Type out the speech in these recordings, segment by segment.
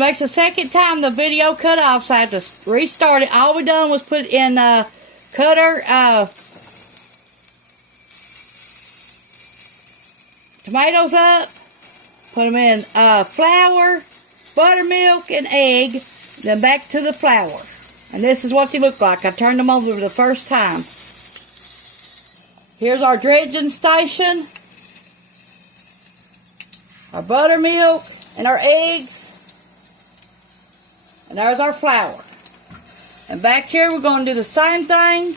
makes the second time the video cut off, so I have to restart it. All we done was put in cut our tomatoes up, put them in flour, buttermilk, and egg, then back to the flour. And this is what they look like. I turned them over the first time. Here's our dredging station, our buttermilk, and our eggs. And there's our flour. And back here we're going to do the same thing.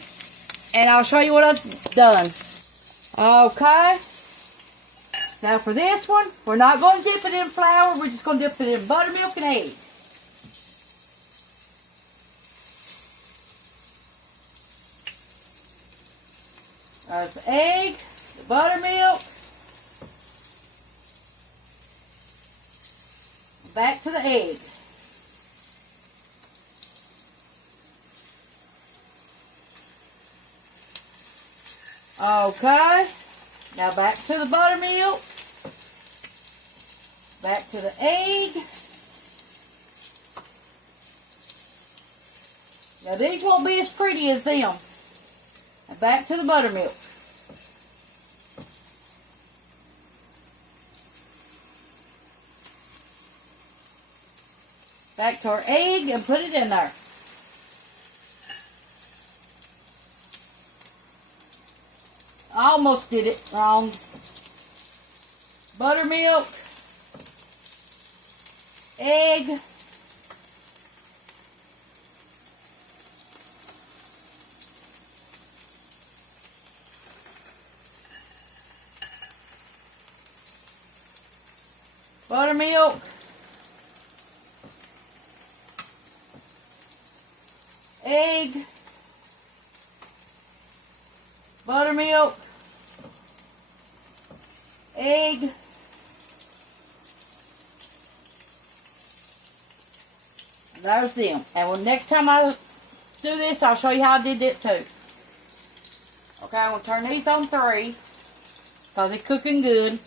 And I'll show you what I've done. Okay. Now for this one, we're not going to dip it in flour. We're just going to dip it in buttermilk and egg. There's the egg, the buttermilk. Back to the egg. Okay. Now back to the buttermilk. Back to the egg. Now these won't be as pretty as them. And back to the buttermilk. Back to our egg and put it in there. I almost did it wrong. Buttermilk, egg, buttermilk, egg, buttermilk, egg, and there's them. And when next time I do this, I'll show you how I did it too. Okay, I'm going to turn these on 3 because they're cooking good.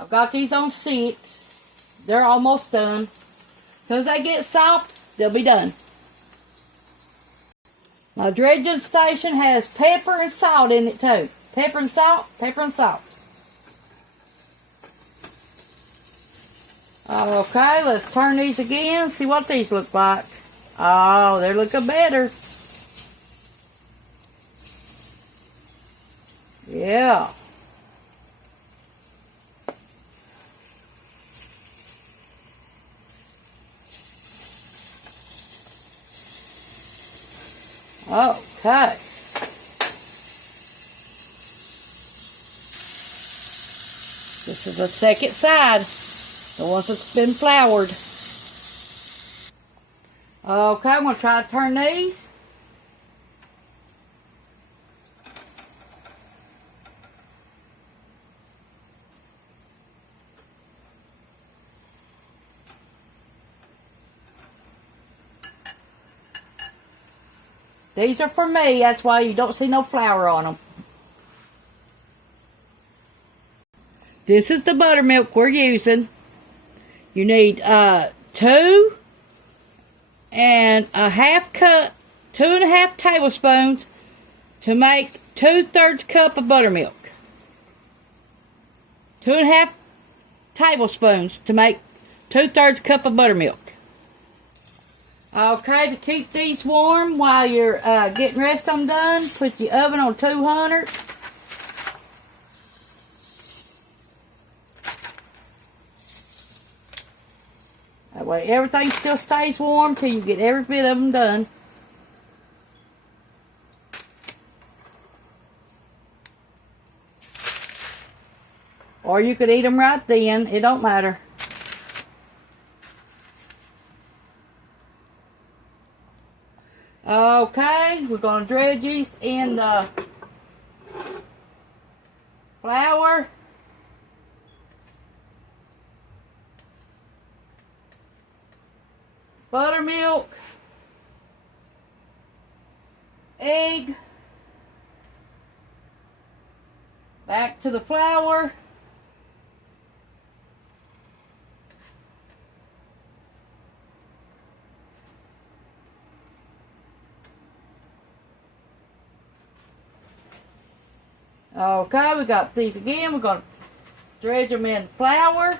I've got these on 6. They're almost done. As soon as they get soft, they'll be done. My dredging station has pepper and salt in it too. Pepper and salt, pepper and salt. Okay, let's turn these again, see what these look like. Oh, they're looking better. Yeah. Okay. This is the second side, the one that's been floured. Okay, I'm going to try to turn these. These are for me, that's why you don't see no flour on them. This is the buttermilk we're using. You need 2 and a half cup, 2.5 tablespoons to make 2/3 cup of buttermilk. 2.5 tablespoons to make 2/3 cup of buttermilk. Okay, to keep these warm while you're getting the rest of them done, put your oven on 200. That way everything still stays warm till you get every bit of them done. Or you could eat them right then, it don't matter. Okay, we're going to dredge these in the flour, buttermilk, egg, back to the flour, Okay, we got these again. We're going to dredge them in flour.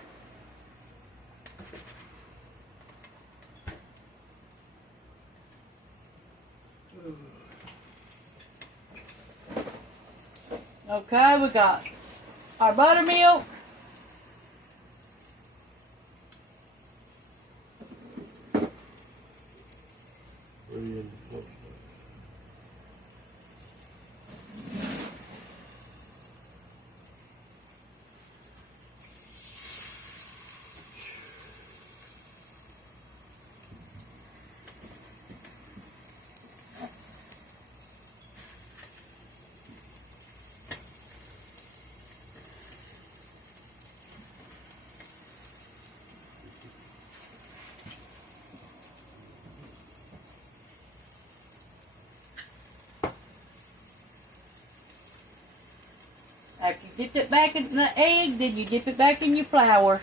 Okay, we got our buttermilk. After you dip it back in the egg, then you dip it back in your flour.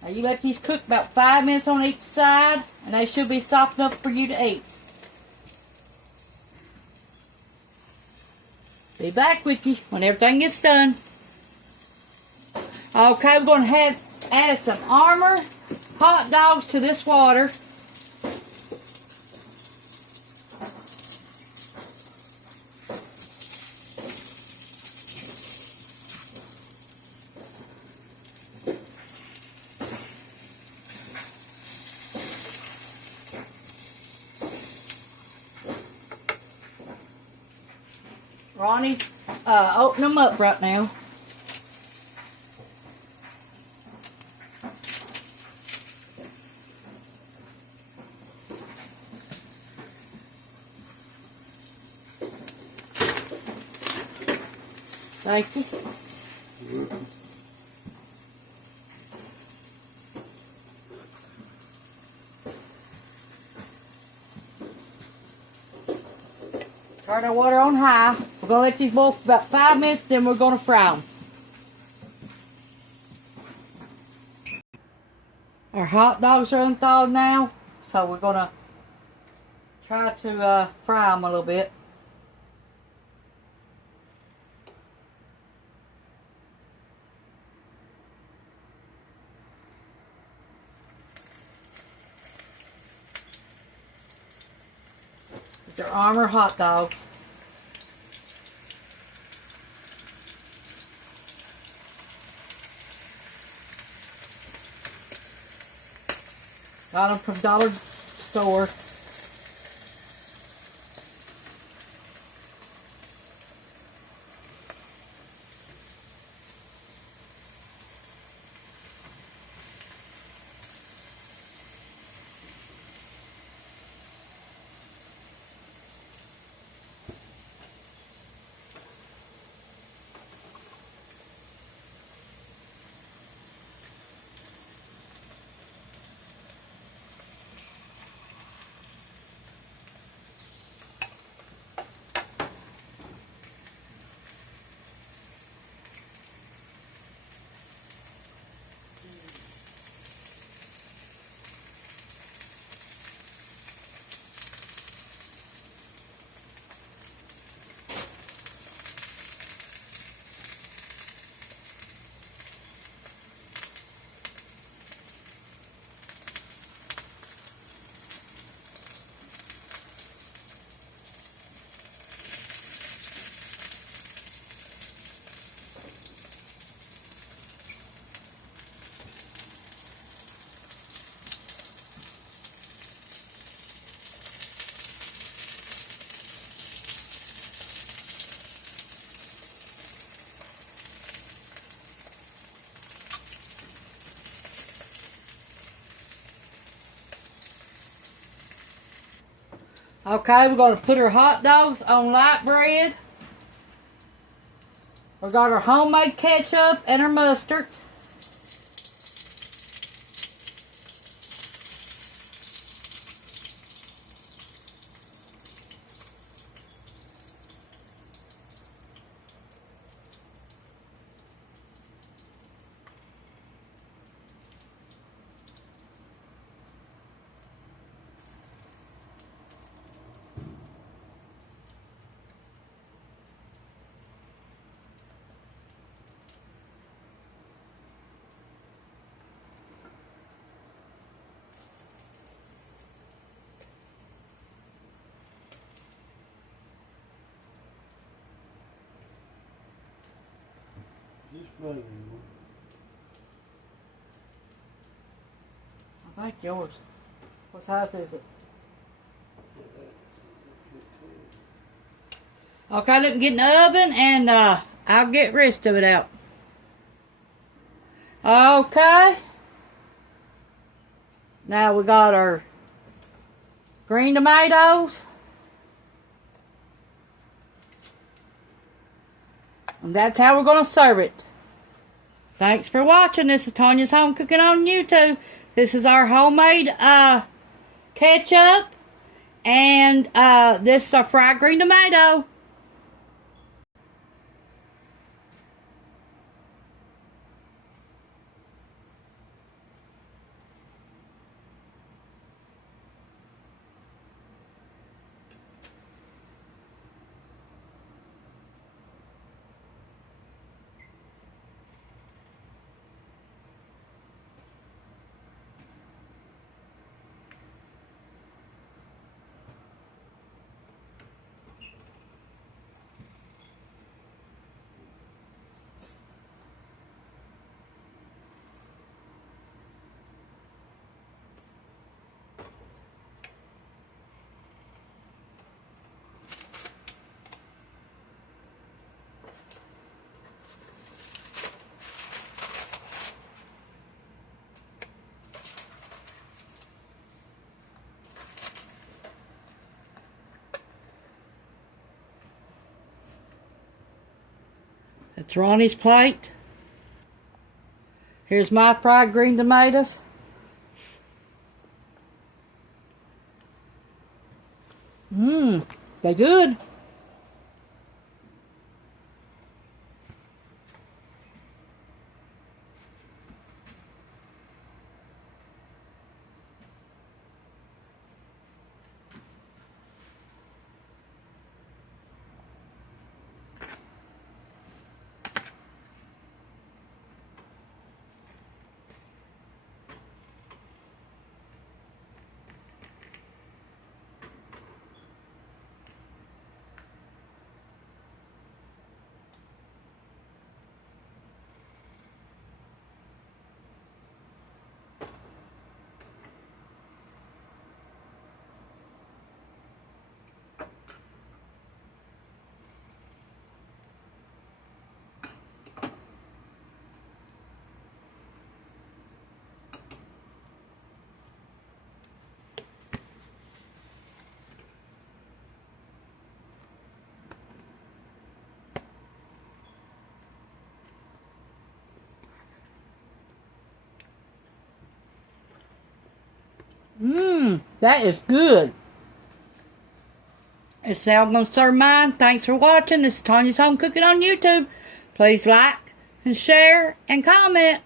Now you let these cook about 5 minutes on each side, and they should be soft enough for you to eat. Be back with you when everything gets done. Okay, we're going to add some Armour hot dogs to this water. Ronnie's opening them up right now. Thank you. Turn our water on high. We're going to let these boil for about 5 minutes, then we're going to fry them. Our hot dogs are unthawed now, so we're going to try to fry them a little bit. They're Armour hot dogs. Got them from Dollar Store. Okay, we're going to put our hot dogs on light bread. We got our homemade ketchup and our mustard. Just flavor. I think yours. What size is it? Okay, let me get in the oven and I'll get the rest of it out. Okay. Now we got our green tomatoes. And that's how we're going to serve it. Thanks for watching. This is Tawnia's Home Cooking on YouTube. This is our homemade ketchup. And this is our fried green tomato. That's Ronnie's plate. Here's my fried green tomatoes. They're good. That is good. This is how I'm going to serve mine. Thanks for watching. This is Tawynia's Home Cooking on YouTube. Please like and share and comment.